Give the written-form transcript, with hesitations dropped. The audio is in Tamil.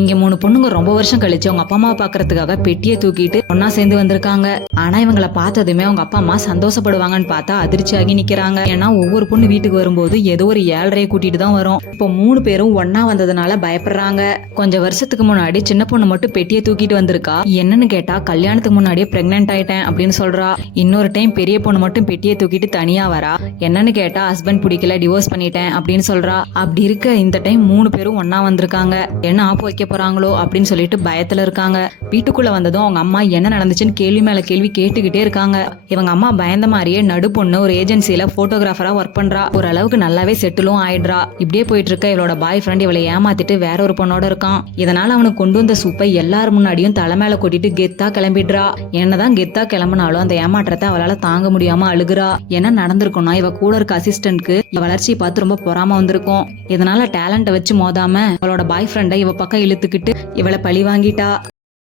இங்க 3 பொண்ணுங்க ரொம்ப வருஷம் கழிச்சு அவங்க அப்பா அம்மாவை பாக்குறதுக்காக பெட்டியை தூக்கிட்டு ஒன்னா சேர்ந்து வந்திருக்காங்க. ஆனா இவங்கள பார்த்ததுமே அவங்க அப்பா அம்மா சந்தோஷப்படுவாங்கன்னு பார்த்தா அதிர்ச்சியாகி நிக்கிறாங்க. ஏன்னா ஒவ்வொரு பொண்ணு வீட்டுக்கு வரும்போது ஏதோ ஒரு 7:30 கூட்டிட்டு தான் வரும். இப்போ 3 பேரும் ஒன்னா வந்ததுனால பயப்படுறாங்க. கொஞ்சம் வருஷத்துக்கு முன்னாடி சின்ன பொண்ணு மட்டும் பெட்டியை தூக்கிட்டு வந்திருக்கா. என்னன்னு கேட்டா கல்யாணத்துக்கு முன்னாடியே பிரெக்னென்ட் ஆயிட்டேன் அப்படின்னு சொல்றா. இன்னொரு டைம் பெரிய பொண்ணு மட்டும் பெட்டியை தூக்கிட்டு தனியா வரா. என்னன்னு கேட்டா ஹஸ்பண்ட் பிடிக்கல, டிவோர்ஸ் பண்ணிட்டேன் அப்படின்னு சொல்றா. அப்படி இருக்க இந்த டைம் 3 பேரும் ஒன்னா வந்திருக்காங்க. என்ன ஆப்பு வைக்க போறாங்களோ அப்படின்னு சொல்லிட்டு பயத்துல இருக்காங்க. வீட்டுக்குள்ள வந்ததும் அவங்க அம்மா என்ன நடந்துச்சுன்னு கேள்வி மேல கேள்வி கேட்டுக்கிட்டே இருக்காங்க. இவங்க அம்மா பயந்த மாதிரியே நடு பொண்ணு ஒரு ஏஜென்சில போட்டோகிராஃபரா ஒர்க் பண்றா. ஓரளவுக்கு நல்லாவே செட்டிலும் ஆயிடுறா. இப்படியே போயிட்டு இருக்க இவளோட பாய் ஃப்ரெண்ட் இவளை ஏமாத்திட்டு வேற ஒரு பொண்ணோட இருக்கான். இதனால அவனுக்கு கொண்டு வந்த சூப்பை எல்லாரும் முன்னாடியும் தலை மேல கொட்டிட்டு கெத்தா கிளம்பிடுறா. என்னதான் கெத்தா கிளம்பினாலும் அந்த ஏமாற்றத்தை அவளால தாங்க முடியாம அழுகுறா. என்ன நடந்திருக்கும்னா இவ கூட இருக்க அசிஸ்டன்ட்க்கு வளர்ச்சியை பார்த்து ரொம்ப பொறாம வந்திருக்கும். இதனால டேலண்ட வச்சு மோதாம அவளோட பாய் ஃப்ரெண்டை இவ பக்கம் இழுத்துக்கிட்டு இவளை பழி வாங்கிட்டா.